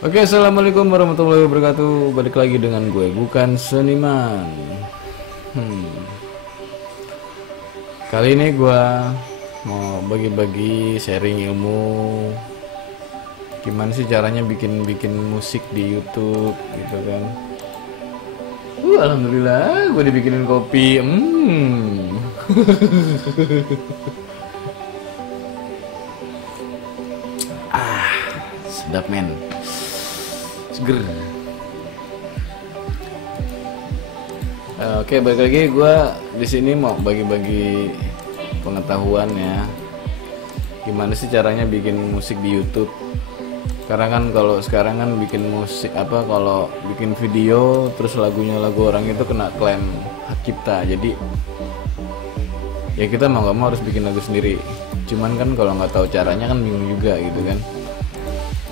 Oke, assalamualaikum warahmatullahi wabarakatuh. Balik lagi dengan gue, bukan seniman. Kali ini gue mau bagi-bagi sharing ilmu. Gimana sih caranya bikin musik di YouTube, gitu kan? Alhamdulillah, gue dibikinin kopi. Sedap men. Seger. Oke, balik lagi gue di sini mau bagi-bagi pengetahuan ya. Gimana sih caranya bikin musik di YouTube? Karena kan kalau sekarang kan bikin musik kalau bikin video terus lagunya lagu orang itu kena klaim hak cipta. Jadi ya kita mau nggak mau harus bikin lagu sendiri. Cuman kan kalau nggak tahu caranya kan bingung juga gitu kan.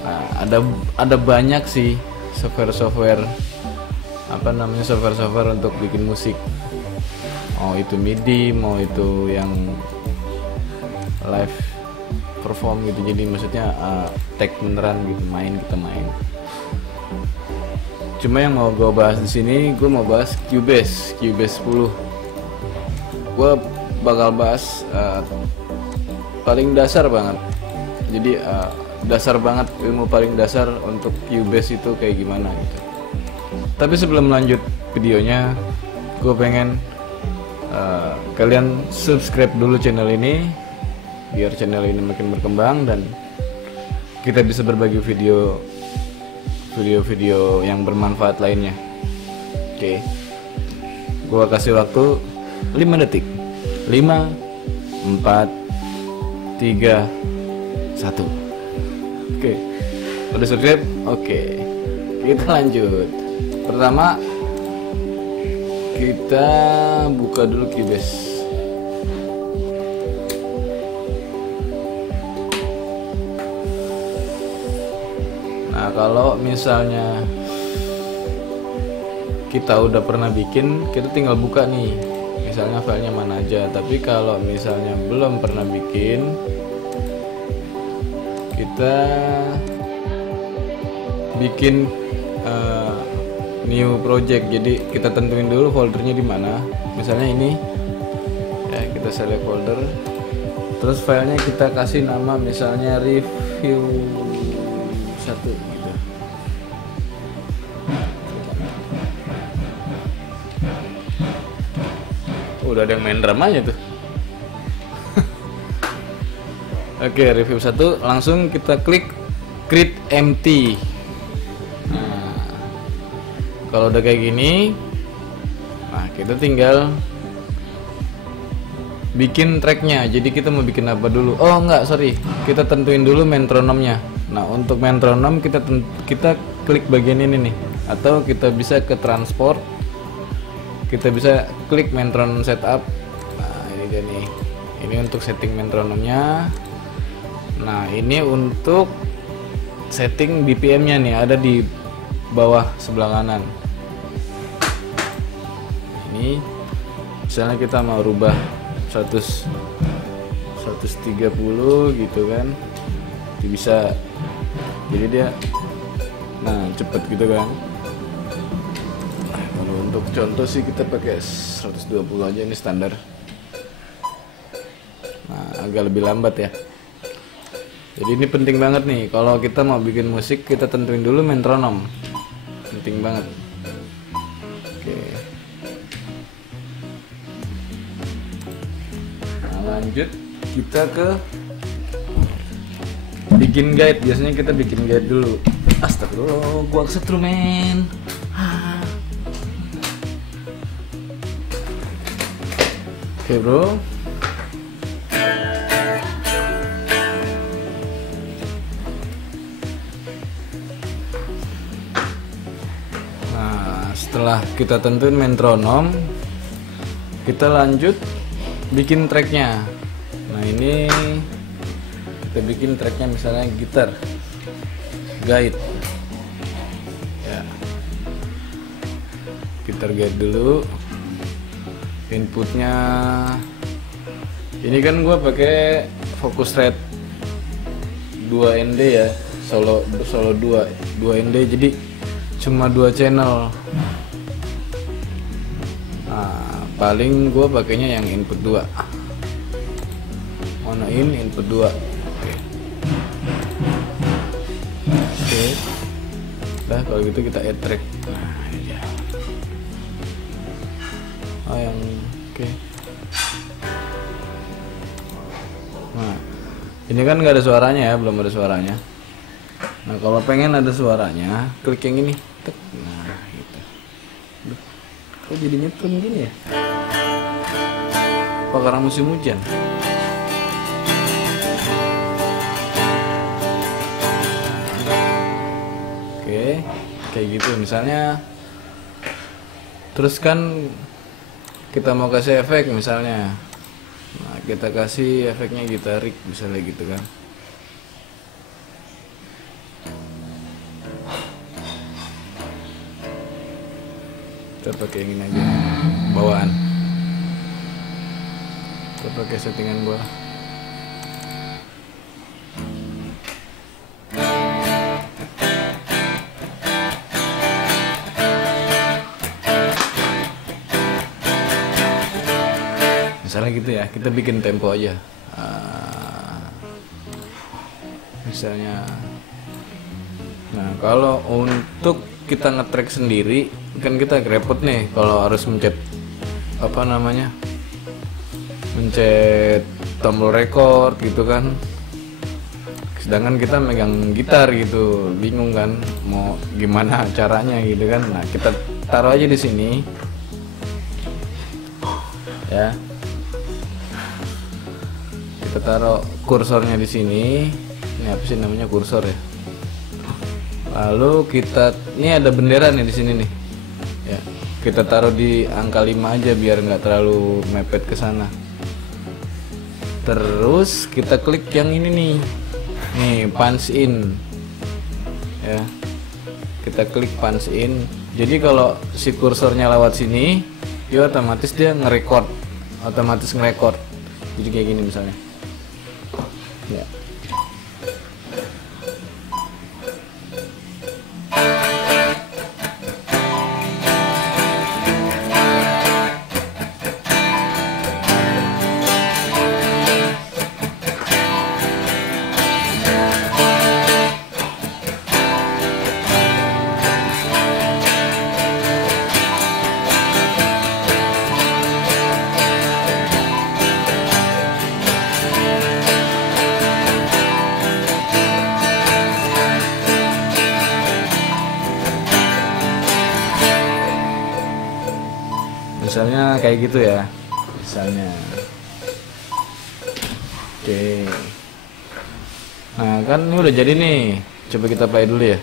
Nah, ada banyak sih software untuk bikin musik. Mau itu MIDI, mau itu yang live perform gitu. Jadi maksudnya tag beneran gitu, kita main. Cuma yang mau gue bahas di sini, gue mau bahas Cubase 10. Gue bakal bahas paling dasar banget. Jadi dasar banget, ilmu paling dasar untuk Cubase itu kayak gimana gitu. Tapi sebelum lanjut videonya, gue pengen kalian subscribe dulu channel ini biar channel ini makin berkembang dan kita bisa berbagi video yang bermanfaat lainnya. Oke. Gue kasih waktu 5 detik. 5 4 3 1. Oke, udah subscribe? Oke, kita lanjut. Pertama, kita buka dulu Cubase. Nah, kalau misalnya kita udah pernah bikin, kita tinggal buka nih. Misalnya filenya mana aja. Tapi kalau misalnya belum pernah bikin, kita bikin new project. Jadi kita tentuin dulu foldernya di mana. Misalnya ini ya, kita select folder, terus filenya kita kasih nama misalnya review 1 gitu. Udah ada yang main dramanya tuh. Oke, review 1 langsung kita klik create empty. Nah, kalau udah kayak gini, nah kita tinggal bikin tracknya. Jadi kita mau bikin apa dulu? Oh enggak, sorry, kita tentuin dulu metronomnya. Nah untuk metronom kita klik bagian ini nih, atau kita bisa ke transport, kita bisa klik metronom setup. Nah ini dia nih, ini untuk setting metronomnya. Nah ini untuk setting BPM nya nih, ada di bawah sebelah kanan. Ini misalnya kita mau rubah 130 gitu kan, itu bisa. Jadi dia cepet gitu kan. Kalau untuk contoh sih kita pakai 120 aja, ini standar. Nah agak lebih lambat ya. Jadi ini penting banget nih, kalau kita mau bikin musik kita tentuin dulu metronom, penting banget. Oke. Nah lanjut kita ke bikin guide. Biasanya kita bikin guide dulu. Astagfirullah, gua kesetrum men. Oke bro. Setelah kita tentuin metronom, kita lanjut bikin tracknya. Nah ini kita bikin tracknya misalnya gitar guide ya, gitar guide dulu. Inputnya ini kan gue pakai Focusrite 2ND ya, solo solo 2 ND, jadi cuma 2 channel. Nah, paling gue pakainya yang input 2, mono in input 2. Oke. Nah, kalau gitu kita add track. Nah, ini dia. Oh, yang oke. Nah, ini kan nggak ada suaranya ya, belum ada suaranya. Nah, kalau pengen ada suaranya, klik yang ini. Tek. Nah, gitu. Duh, kok jadi nyetrum gini ya? Apa karena musim hujan? Oke, kayak gitu misalnya. Terus kan kita mau kasih efek misalnya. Nah, kita kasih efeknya gitarik misalnya gitu kan. Kita pakai yang ini aja, bawaan. Kita pakai settingan gua. Misalnya gitu ya, kita bikin tempo aja. Misalnya, nah kalau untuk kita ngetrack sendiri kan kita repot nih kalau harus mencet apa namanya, mencet tombol record gitu kan. Sedangkan kita megang gitar gitu, bingung kan mau gimana caranya gitu kan. Nah, kita taruh aja di sini ya. Kita taruh kursornya di sini. Ini apa sih namanya, kursor ya. Lalu kita, ini ada bendera nih di sini nih. Ya, kita taruh di angka 5 aja biar nggak terlalu mepet ke sana. Terus kita klik yang ini nih. Nih, punch in. Ya. Kita klik punch in. Jadi kalau si kursornya lewat sini, dia otomatis dia nge-record. Otomatis nge-record. Jadi kayak gini misalnya. Ya. Misalnya kayak gitu ya, misalnya. Oke. Nah, kan ini udah jadi nih. Coba kita play dulu ya.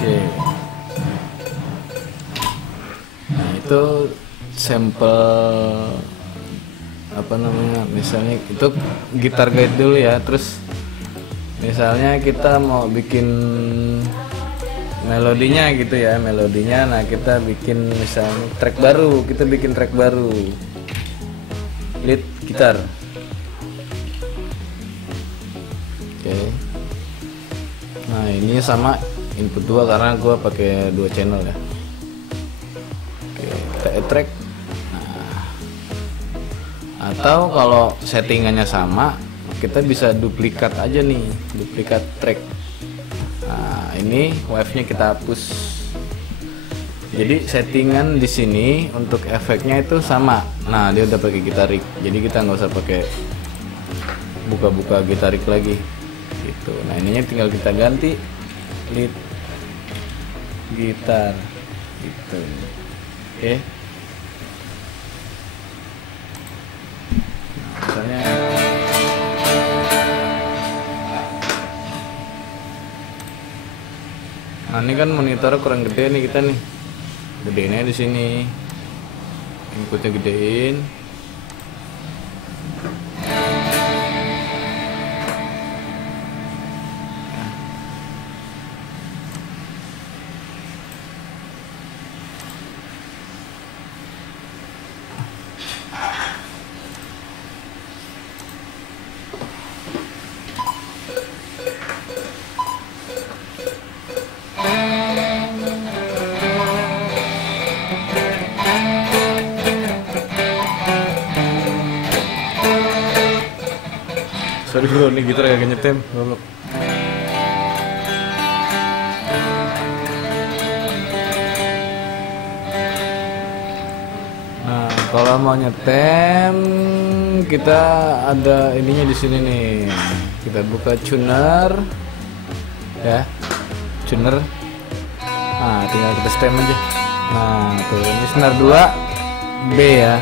Oke. Nah, itu sampel apa namanya, misalnya itu gitar guide dulu ya. Terus misalnya kita mau bikin melodinya gitu ya, melodinya. Nah, kita bikin misalnya track baru, kita bikin track baru, lead gitar. Oke. Nah, ini sama input 2 karena gue pakai 2 channel ya. Oke, kita add track. Nah, atau kalau settingannya sama, kita bisa duplikat aja nih, duplikat track. Nah, ini wave-nya kita hapus. Jadi settingan di sini untuk efeknya itu sama. Nah, dia udah pakai gitarik, jadi kita nggak usah pakai buka-buka gitarik lagi gitu. Nah, ininya tinggal kita ganti lead gitar gitu. Oke. Nah, misalnya Nah ini kan monitor kurang gede nih kita nih, gedenya di sini, inputnya gedein. Sorry bro, nih gitar agak nyetem. Nah, kalau mau nyetem, kita ada ininya di sini nih. Kita buka tuner, ya, tuner. Nah, tinggal kita stem aja. Nah, tuh ini senar 2 B ya.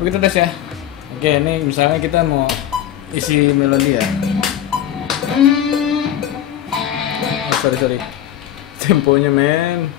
Begitu Des ya. Oke, ini misalnya kita mau isi melodi ya. Oh, sorry. Temponya men.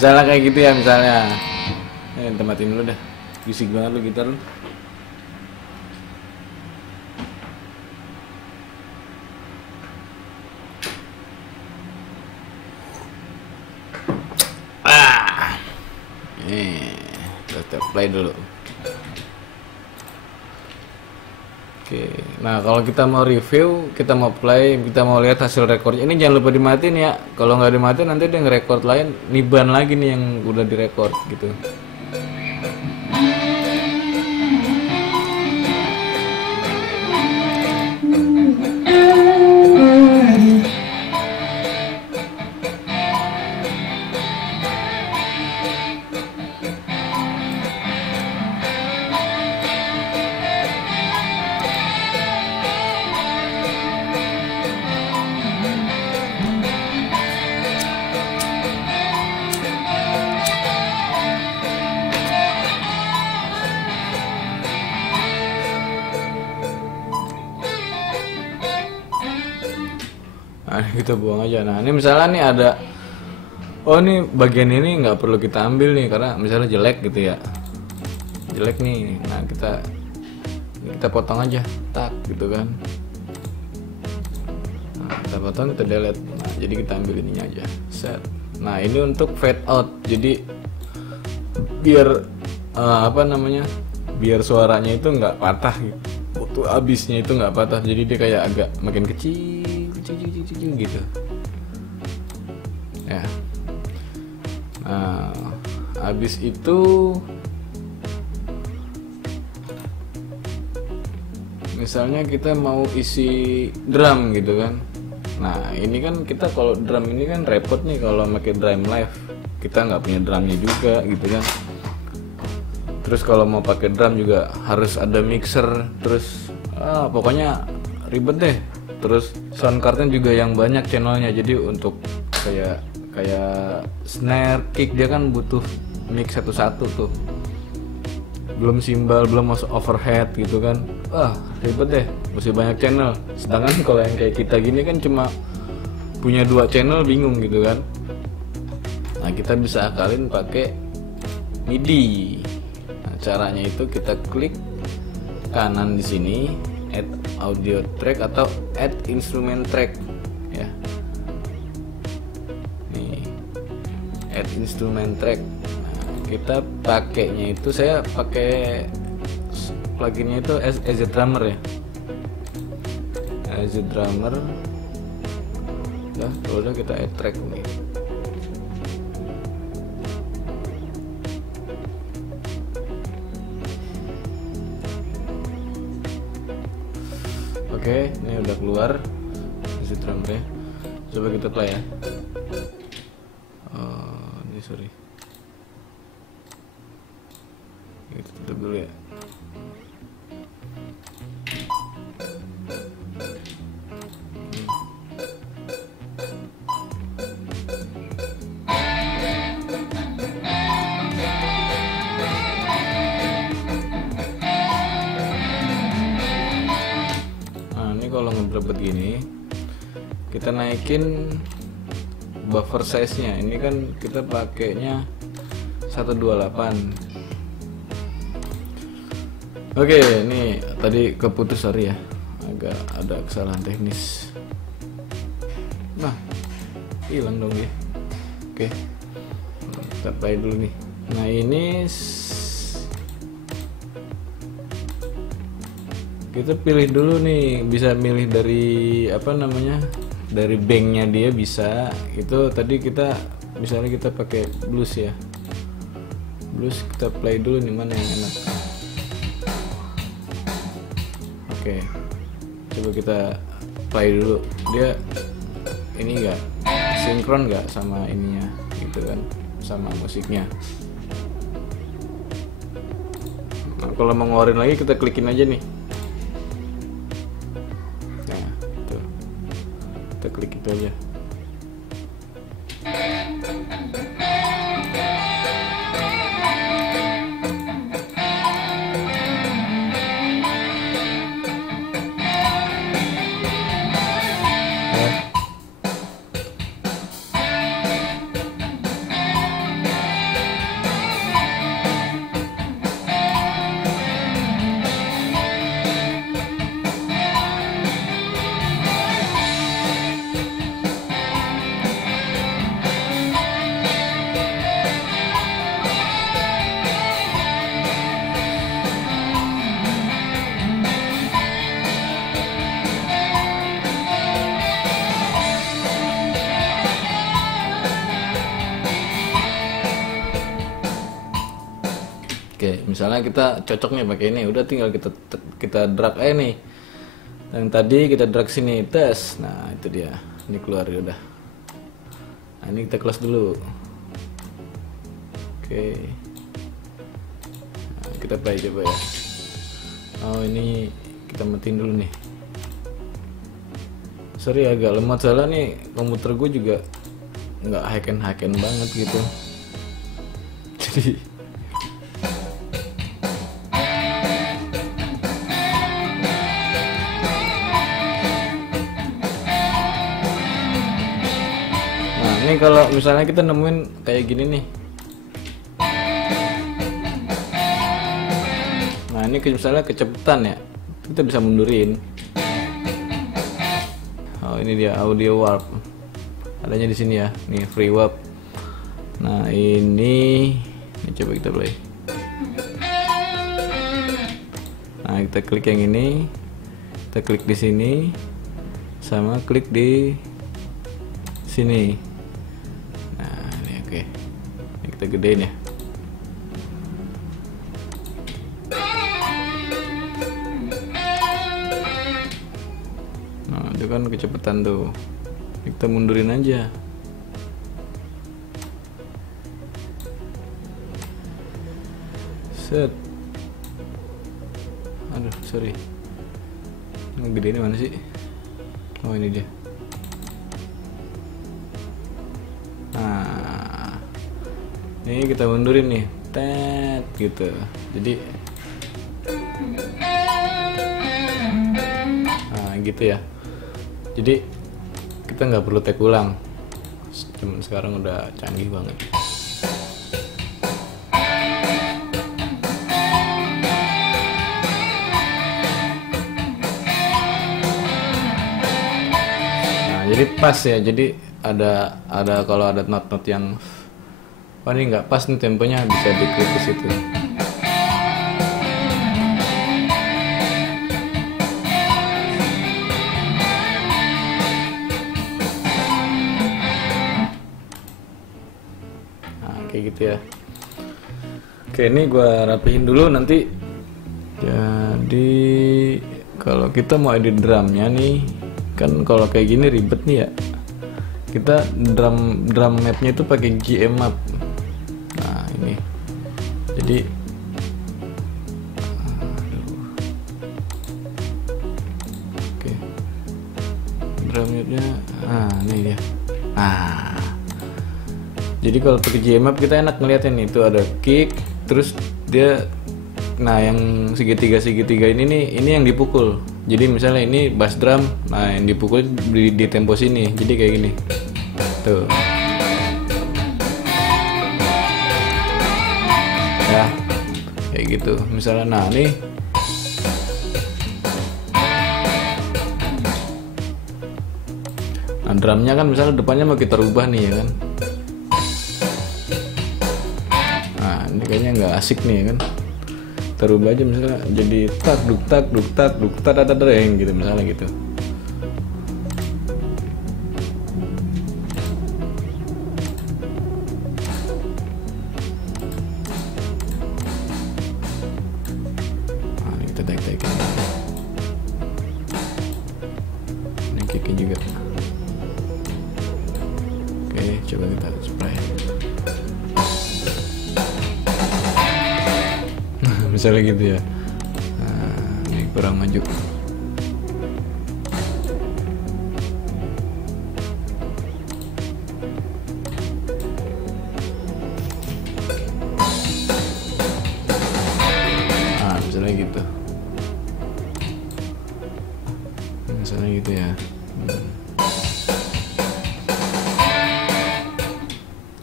Misalnya kayak gitu ya, misalnya tempatin dulu dah, bisik banget lu gitar lu. Kita play dulu. Oke, nah kalau kita mau review, kita mau play, kita mau lihat hasil recordnya, ini jangan lupa dimatiin ya. Kalau nggak dimatiin nanti dia nge-record lain, niban lagi nih yang udah direcord gitu. Nah, kita buang aja. Nah ini misalnya nih ada, oh ini bagian ini nggak perlu kita ambil nih karena misalnya jelek gitu ya, jelek nih. Nah kita potong aja, tak gitu kan. Nah, kita potong, kita delete. Nah, jadi kita ambil ininya aja, set. Nah ini untuk fade out, jadi biar biar suaranya itu nggak patah gitu. Waktu habisnya itu nggak patah, jadi dia kayak agak makin kecil gitu ya. Nah habis itu misalnya kita mau isi drum gitu kan. Nah ini kan kita kalau drum ini kan repot nih kalau pakai drum live, kita nggak punya drumnya juga gitu kan. Terus kalau mau pakai drum juga harus ada mixer, terus pokoknya ribet deh. Terus sound cardnya juga yang banyak channelnya, jadi untuk kayak kayak snare, kick, dia kan butuh mic satu-satu tuh, belum cymbal, belum masuk overhead gitu kan. Ribet deh, mesti banyak channel. Sedangkan kalau yang kayak kita gini kan cuma punya 2 channel, bingung gitu kan. Nah, kita bisa akalin pakai MIDI. Nah, caranya itu kita klik kanan di sini, add audio track atau add instrument track ya. Nih, add instrument track. Nah, kita pakainya itu, saya pakai pluginnya itu AZ Drummer ya. AZ Drummer. Kalau udah kita add track nih. Oke, ini udah keluar isi drumnya. Coba kita play ya. Ini sorry. Kita tutup dulu ya. Kalau ngeberebet gini, kita naikin buffer size nya. Ini kan kita pakainya 128. Oke, ini tadi keputus, sorry ya, agak ada kesalahan teknis. Nah, hilang dong dia. Oke, kita play dulu nih. Nah, ini kita pilih dulu nih, bisa milih dari apa namanya, dari banknya dia bisa. Itu tadi kita misalnya kita pakai blues ya, blues kita play dulu nih, mana yang enak. Oke, coba kita play dulu, dia ini enggak sinkron nggak sama ininya gitu kan, sama musiknya. Nah, kalau mau ngeluarin lagi kita klikin aja nih. Kita klik itu aja. Oke, misalnya kita cocok nih pakai ini, udah tinggal kita drag aja nih. Dan tadi kita drag sini, tes. Nah, itu dia. Ini keluar ya udah. Nah, ini kita close dulu. Oke. Nah, kita play coba ya. Oh, ini kita matiin dulu nih. Sorry agak lemot, soalnya nih komputer gue juga nggak hack-and banget gitu. Jadi ini kalau misalnya kita nemuin kayak gini nih, nah ini misalnya kecepatan ya, kita bisa mundurin. Oh, ini dia audio warp, adanya di sini ya, nih free warp. Nah ini coba kita play. Nah kita klik yang ini, kita klik di sini, sama klik di sini. Oke, ini kita gedein ya. Nah, itu kan kecepatan tuh. Kita mundurin aja. Set. Aduh, sorry. Ngegedeinnya mana sih? Oh, ini dia. Nah Ini kita mundurin nih, tet gitu. Jadi nah gitu ya. Jadi kita nggak perlu take ulang. Cuman sekarang udah canggih banget. Nah jadi pas ya. Jadi ada kalau ada not-not yang wah ini nggak pas nih temponya, bisa diklik ke situ. Nah kayak gitu ya. Oke, ini gua rapihin dulu nanti. Jadi kalau kita mau edit drumnya nih, kan kalau kayak gini ribet nih ya. Kita drum mapnya itu pakai GM map. Nah ini, jadi oke, drum mapnya, ini dia. Jadi kalau pakai GM map kita enak ngeliatnya nih, itu ada kick, terus dia, nah yang segitiga ini nih, ini yang dipukul. Jadi misalnya ini bass drum, nah yang dipukul di tempo sini, jadi kayak gini, tuh. Ya, kayak gitu. Misalnya, nah nih, nah drumnya kan misalnya depannya mau kita rubah nih ya kan. Nah ini kayaknya nggak asik nih ya kan. Terubah aja misalnya jadi tak duk tak duk tak duk tak ada gitu misalnya gitu. Nah, ini kita tarik ini kicknya juga. Oke, coba kita spray. Misalnya gitu ya. Nah, ini kurang maju. Nah, misalnya gitu. Misalnya gitu ya.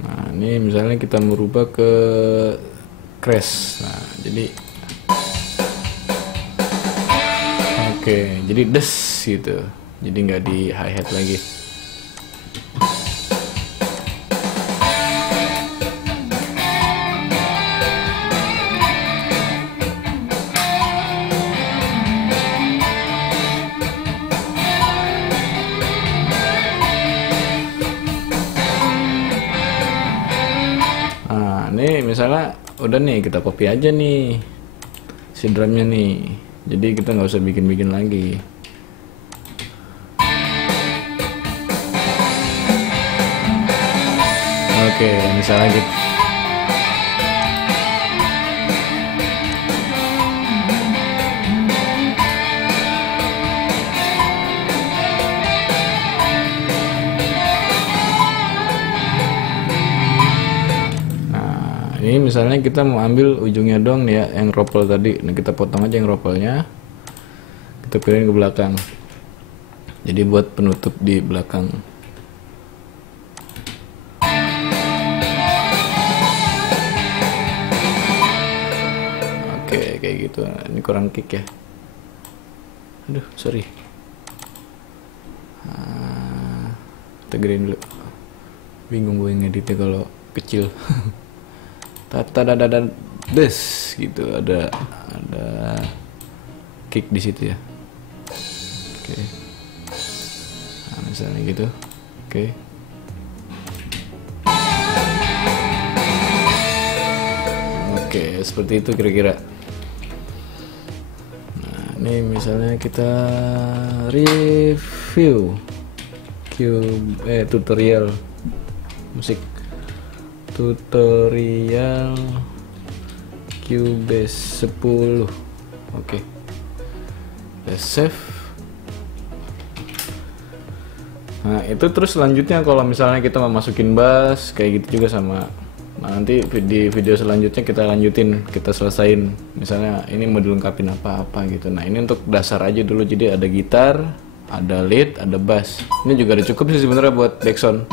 Nah, ini misalnya kita merubah ke crash. Nah, jadi oke, jadi des gitu. Jadi nggak di hi hat lagi. Nah, ini misalnya udah nih, kita copy aja nih si drumnya nih. Jadi kita nggak usah bikin lagi. Oke, misalnya gitu. Ini misalnya kita mau ambil ujungnya dong nih ya, yang ropel tadi. Nah kita potong aja yang ropelnya, kita piringin ke belakang. Jadi buat penutup di belakang. Oke, kayak gitu. Ini kurang kick ya. Aduh, sorry. Kita gedein dulu. Bingung gue ngeditnya kalau kecil. Tata des gitu, ada kick di situ ya. Oke. Nah, misalnya gitu. Oke. Oke, seperti itu kira-kira. Nah, ini misalnya kita review tutorial musik, tutorial Cubase 10. Oke. Kita save. Nah, itu terus selanjutnya kalau misalnya kita mau masukin bass kayak gitu juga sama. Nah, nanti di video selanjutnya kita lanjutin, kita selesain. Misalnya ini mau dilengkapin apa-apa gitu. Nah, ini untuk dasar aja dulu. Jadi ada gitar, ada lead, ada bass. Ini juga udah cukup sih sebenarnya buat backsound.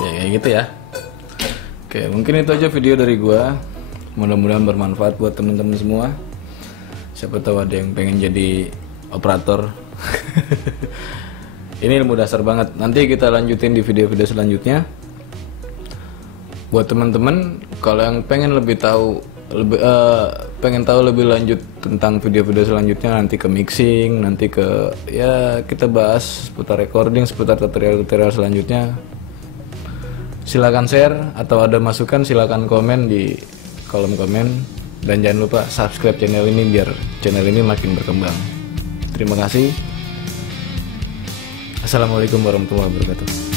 Kayak gitu ya. Oke, mungkin itu aja video dari gua. Mudah-mudahan bermanfaat buat teman-teman semua. Siapa tahu ada yang pengen jadi operator. Ini ilmu dasar banget. Nanti kita lanjutin di video-video selanjutnya. Buat teman-teman, kalau yang pengen pengen tahu lebih lanjut tentang video-video selanjutnya, nanti ke mixing, nanti ke ya kita bahas seputar recording, seputar tutorial-tutorial selanjutnya. Silakan share atau ada masukan silakan komen di kolom komen, dan jangan lupa subscribe channel ini biar channel ini makin berkembang. Terima kasih. Assalamualaikum warahmatullahi wabarakatuh.